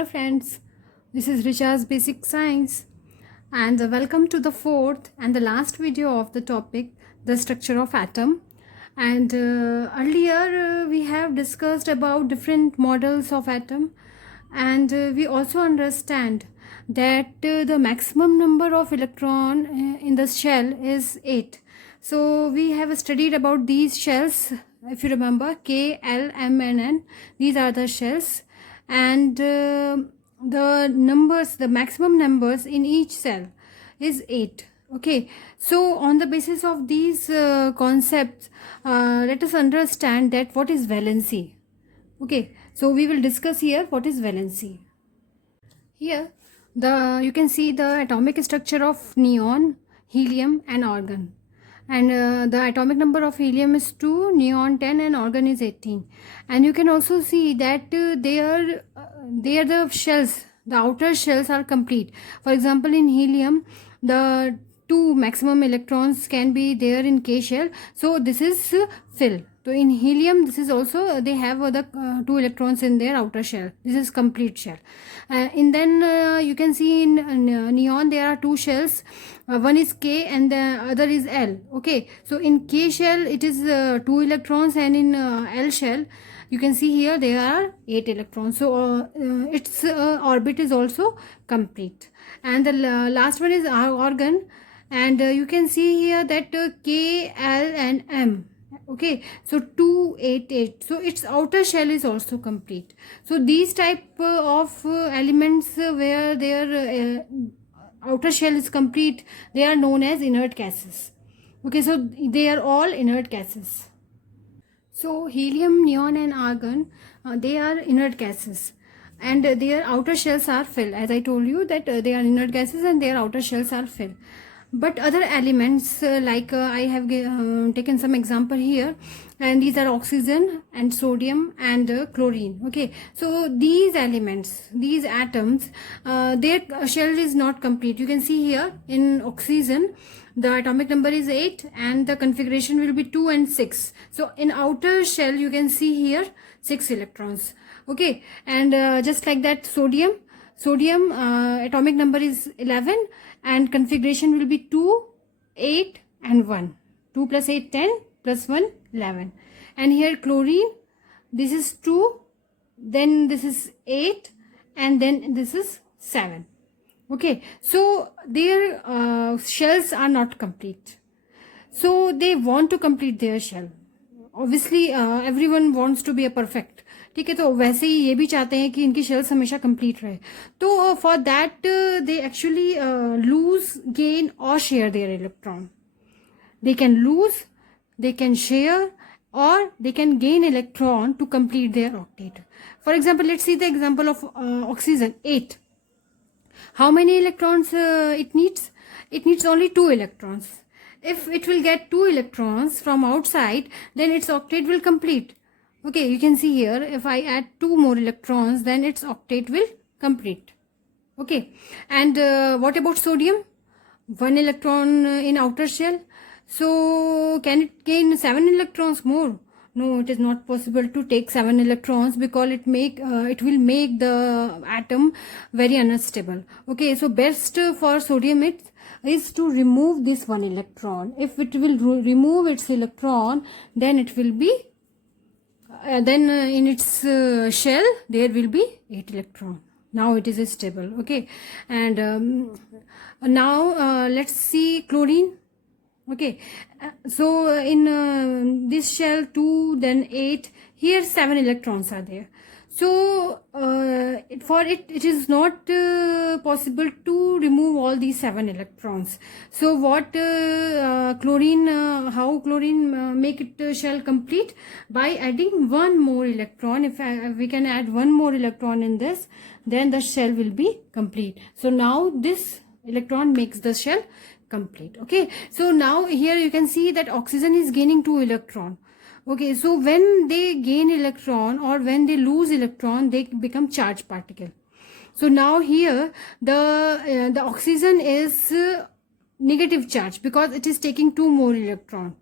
Hello friends, this is Richa's Basic Science and welcome to the fourth and the last video of the topic, the structure of atom. And earlier we have discussed about different models of atom, and we also understand that the maximum number of electron in the shell is 8. So we have studied about these shells. If you remember, K, L, M and N, these are the shells, and the maximum numbers in each cell is 8. Okay, so on the basis of these concepts, let us understand that what is valency. Okay, so we will discuss here what is valency. Here you can see the atomic structure of neon, helium and argon, and the atomic number of helium is 2, neon 10 and argon is 18. And you can also see that they are the shells, the outer shells are complete. For example, in helium the 2 maximum electrons can be there in K shell, so this is fill. So in helium this is also, they have the 2 electrons in their outer shell. This is complete shell. And then you can see in neon there are 2 shells. One is K and the other is L. Okay, so in K shell it is 2 electrons, and in L shell you can see here there are 8 electrons. So its orbit is also complete. And the last one is argon, and you can see here that K, L and M. Okay, so 2, 8, 8. So its outer shell is also complete. So these type of elements where their outer shell is complete, they are known as inert gases. Okay, so they are all inert gases. So helium, neon and argon, they are inert gases, and their outer shells are filled. As I told you that they are inert gases and their outer shells are filled. But other elements like I have taken some example here, and these are oxygen and sodium and chlorine. Okay, so these elements, these atoms, their shell is not complete. You can see here in oxygen the atomic number is 8 and the configuration will be 2 and 6. So in outer shell you can see here 6 electrons. Okay, and just like that, sodium atomic number is 11 and configuration will be 2, 8 and 1. 2 plus 8, 10, plus 1, 11. And here chlorine, this is 2, then this is 8, and then this is 7. Okay, so their shells are not complete. So they want to complete their shell. Obviously everyone wants to be a perfect. ठीक है, तो वैसे ही ये भी चाहते हैं कि इनकी शेल्स हमेशा कंप्लीट रहे. तो for that they actually lose, gain और share their electron. They can lose, they can share, or they can gain electron to complete their octet. For example, let's see the example of oxygen, 8. How many electrons it needs? It needs only 2 electrons. If it will get 2 electrons from outside, then its octet will complete. Okay, you can see here, if I add 2 more electrons, then its octet will complete. Okay, and what about sodium? 1 electron in outer shell. So can it gain 7 electrons more? No, it is not possible to take 7 electrons because it will make the atom very unstable. Okay, so best for sodium is to remove this 1 electron. If it will remove its electron, then it will be in its shell there will be 8 electron. Now it is stable. Okay, and now let's see chlorine. Okay, so in this shell 2, then 8, here 7 electrons are there. So for it is not possible to remove all these 7 electrons. So what chlorine, how chlorine make it shell complete? By adding 1 more electron. If we can add 1 more electron in this, then the shell will be complete. So now this electron makes the shell complete. Okay, so now here you can see that oxygen is gaining 2 electron. Okay, so when they gain electron or when they lose electron, they become charged particle. So now here the oxygen is negative charge because it is taking 2 more electron.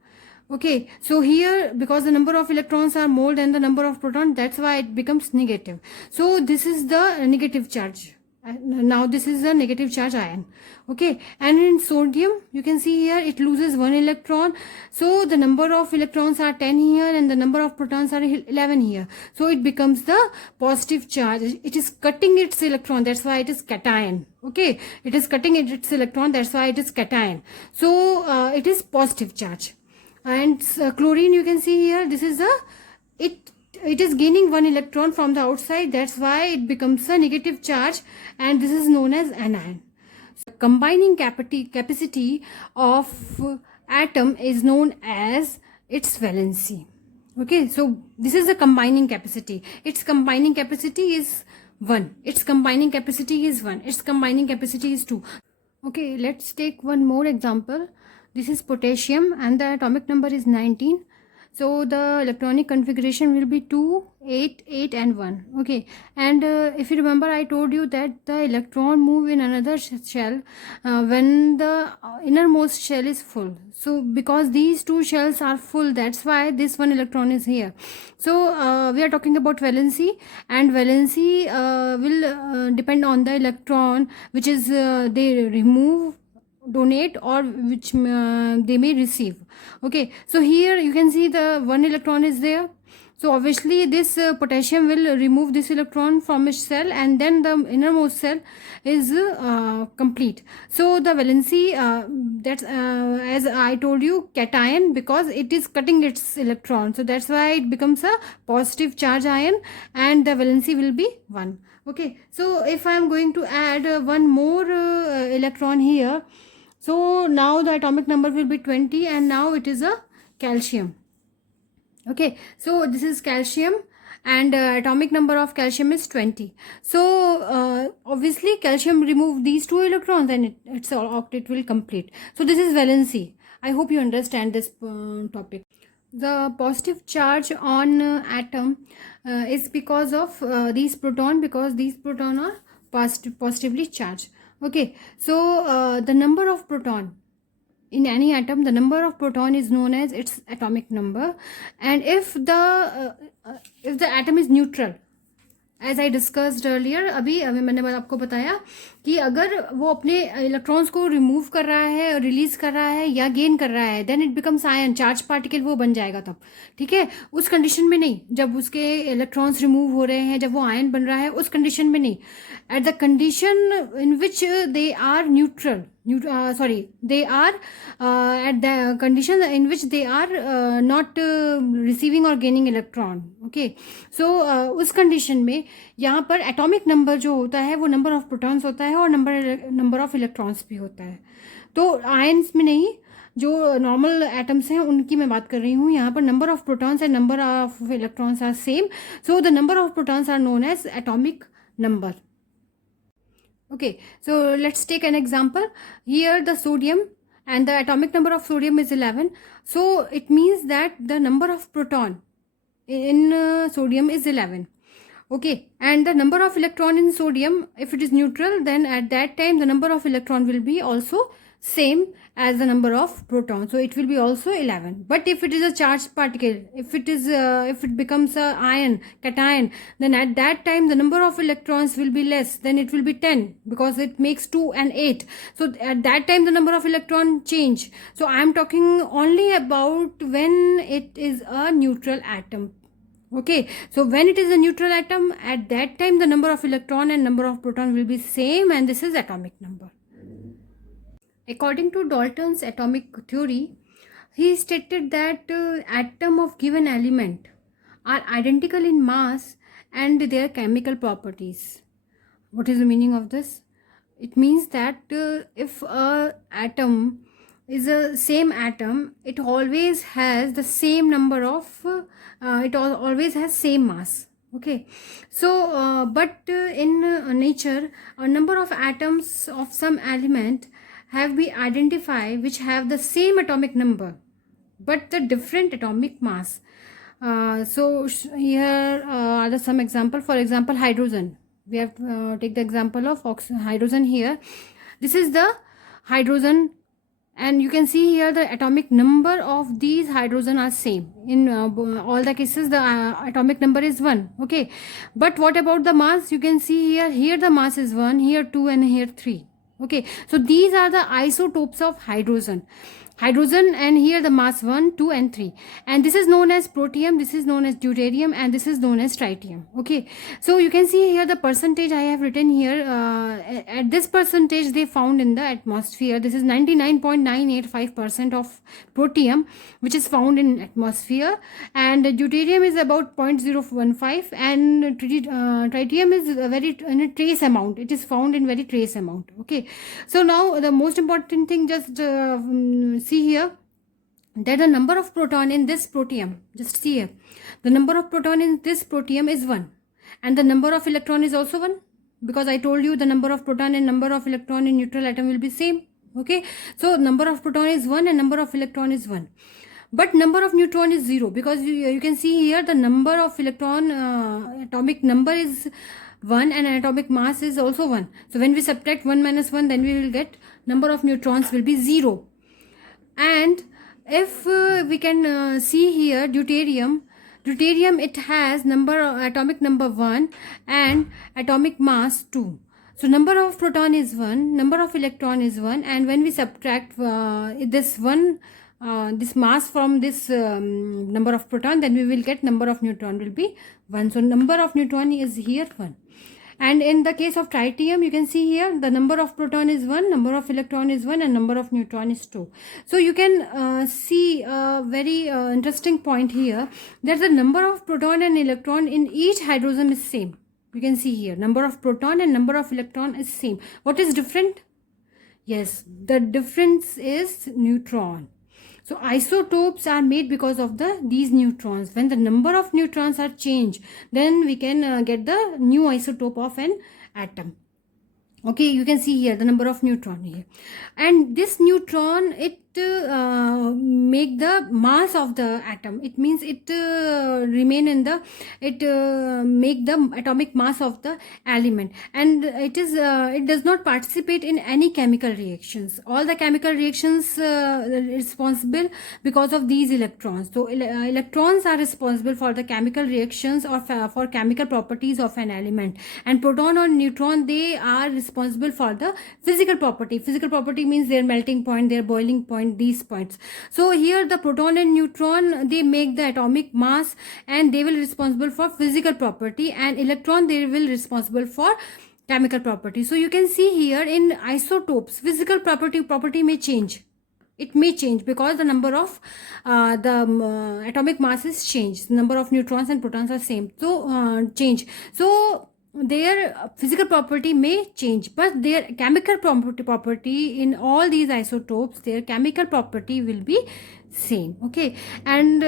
Okay, so here because the number of electrons are more than the number of proton, that's why it becomes negative. So this is the negative charge. Now this is the negative charge ion. Okay, and in sodium you can see here it loses one electron, so the number of electrons are 10 here and the number of protons are 11 here, so it becomes the positive charge. It is cutting its electron, that's why it is cation. Okay, it is cutting its electron, that's why it is cation. So it is positive charge. And chlorine, you can see here, this is a it is gaining one electron from the outside, that's why it becomes a negative charge, and this is known as anion. So combining capacity of atom is known as its valency. Okay, so this is the combining capacity. Its combining capacity is 1, its combining capacity is 1, its combining capacity is 2. Okay, let's take one more example. This is potassium and the atomic number is 19. So the electronic configuration will be 2, 8, 8 and 1. Okay, and if you remember, I told you that the electron move in another shell when the innermost shell is full. So because these two shells are full, that's why this one electron is here. So we are talking about valency, and valency will depend on the electron which is they remove, donate, or which they may receive. Okay, so here you can see the one electron is there, so obviously this potassium will remove this electron from its cell, and then the innermost cell is complete. So the valency, that's as I told you, cation, because it is cutting its electron, so that's why it becomes a positive charge ion, and the valency will be 1. Okay, so if I am going to add one more electron here, so now the atomic number will be 20, and now it is a calcium. Okay, so this is calcium, and atomic number of calcium is 20. So obviously calcium remove these two electrons, and its octet will complete. So this is valency. I hope you understand this topic. The positive charge on atom is because of these proton, because these proton are positively charged. Okay, so the number of proton in any atom, the number of proton is known as its atomic number. And if the atom is neutral, as I discussed earlier, अभी मैंने आपको बताया कि अगर वो अपने electrons को remove कर रहा है, रिलीज कर रहा है या गेन कर रहा है, then it becomes ion, charge particle वो बन जाएगा तब, ठीक है। उस कंडीशन में नहीं, जब उसके इलेक्ट्रॉन्स रिमूव हो रहे हैं, जब वो आयन बन रहा है, उस कंडीशन में नहीं। At the condition in which they are neutral, they are at the condition in which they are not receiving or gaining electron. Okay, so उस कंडीशन में यहाँ पर एटॉमिक नंबर जो होता है वो नंबर ऑफ प्रोटॉन्स होता है और नंबर ऑफ इलेक्ट्रॉन्स भी होता है। तो आयंस में नहीं, जो नॉर्मल एटम्स हैं उनकी मैं बात कर रही हूँ। यहाँ पर number of protons and number of electrons are same, so the number of protons are known as atomic number. Okay, so let's take an example. Here the sodium, and the atomic number of sodium is 11. So it means that the number of proton in sodium is 11. Okay, and the number of electron in sodium, if it is neutral, then at that time the number of electron will be also same as the number of protons, so it will be also 11. But if it is a charged particle, if it becomes a ion, cation, then at that time the number of electrons will be less, then it will be 10, because it makes 2 and 8. So at that time the number of electron change. So I am talking only about when it is a neutral atom. Okay, so when it is a neutral atom, at that time the number of electron and number of proton will be same, and this is atomic number. According to Dalton's atomic theory, he stated that atoms of given element are identical in mass and their chemical properties. What is the meaning of this? It means that if a atom is a same atom, it always has the same number of it always has same mass. Okay, so but in nature, a number of atoms of some element have been identified which have the same atomic number but the different atomic mass. So here are some example. For example, hydrogen. We have take the example of hydrogen here. This is the hydrogen and you can see here the atomic number of these hydrogen are same in all the cases. The atomic number is 1. Okay, but what about the mass? You can see here the mass is 1, here 2, and here 3. Okay, so these are the isotopes of hydrogen, and here the mass 1, 2, and 3, and this is known as protium, this is known as deuterium, and this is known as tritium. Okay, so you can see here the percentage I have written here. At this percentage they found in the atmosphere. This is 99.985% of protium which is found in atmosphere, and deuterium is about 0.015, and tritium is in a trace amount. It is found in very trace amount. Okay, so now the most important thing, just see here that the number of proton in this protium, just see here, the number of proton in this protium is 1, and the number of electron is also 1, because I told you the number of proton and number of electron in neutral atom will be same. Okay, so number of proton is 1 and number of electron is 1, but number of neutron is 0, because you can see here the number of electron atomic number is 1 and atomic mass is also 1. So when we subtract 1 minus 1, then we will get number of neutrons will be 0. And if we can see here deuterium, it has atomic number 1 and atomic mass 2. So number of proton is 1, number of electron is 1, and when we subtract this mass from this number of proton, then we will get number of neutron will be 1. So number of neutron is here 1. And in the case of tritium, you can see here the number of proton is 1, number of electron is 1, and number of neutron is 2. So you can see a very interesting point here, that the number of proton and electron in each hydrogen is same. You can see here number of proton and number of electron is same. What is different? Yes, the difference is neutron. So isotopes are made because of these neutrons. When the number of neutrons are changed, then we can get the new isotope of an atom. Okay, you can see here the number of neutron here, and this neutron, it make the mass of the atom. It means it make the atomic mass of the element, and it does not participate in any chemical reactions. All the chemical reactions responsible because of these electrons. So electrons are responsible for the chemical reactions or for chemical properties of an element, and proton or neutron, they are responsible for the physical property. Physical property means their melting point, their boiling point, these points. So here the proton and neutron, they make the atomic mass, and they will responsible for physical property, and electron, they will responsible for chemical property. So you can see here in isotopes, physical property may change. It may change because the number of atomic masses change. Number of neutrons and protons are same, so change. So their physical property may change, but their chemical property in all these isotopes, their chemical property will be same. Okay, and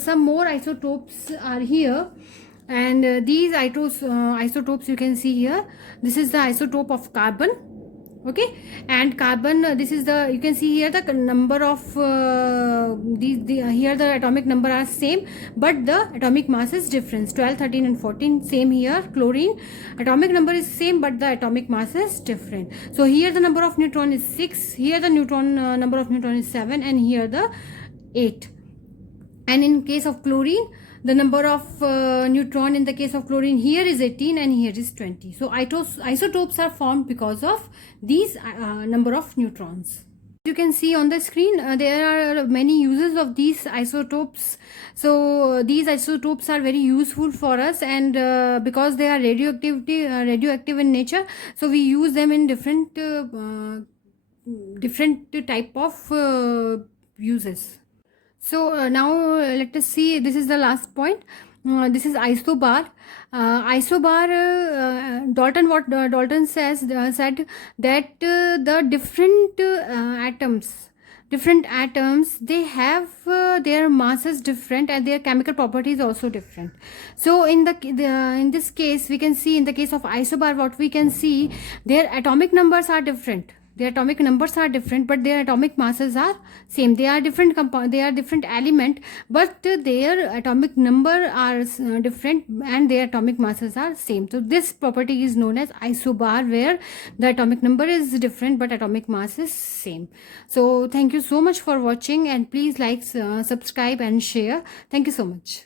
some more isotopes are here, and these isotopes you can see here. This is the isotope of carbon. Okay, and carbon, this is the, you can see here the number of here the atomic number are same, but the atomic mass is different. 12, 13, and 14 same here. Chlorine, atomic number is same, but the atomic mass is different. So here the number of neutron is 6, here the number of neutron is 7, and here the 8. And in case of chlorine, the number of neutron in the case of chlorine here is 18 and here is 20. So isotopes are formed because of these number of neutrons. You can see on the screen there are many uses of these isotopes. So these isotopes are very useful for us, and because they are radioactive in nature, so we use them in different type of uses. So now let us see, this is the last point. This is isobar. Dalton said that the different atoms, they have their masses different and their chemical properties also different. So in this case, we can see in the case of isobar, what we can see, their atomic numbers are different. Their atomic numbers are different, but their atomic masses are same. They are different they are different element, but their atomic number are different, and their atomic masses are same. So this property is known as isobar, where the atomic number is different but atomic mass is same. So thank you so much for watching, and please like, subscribe and share. Thank you so much.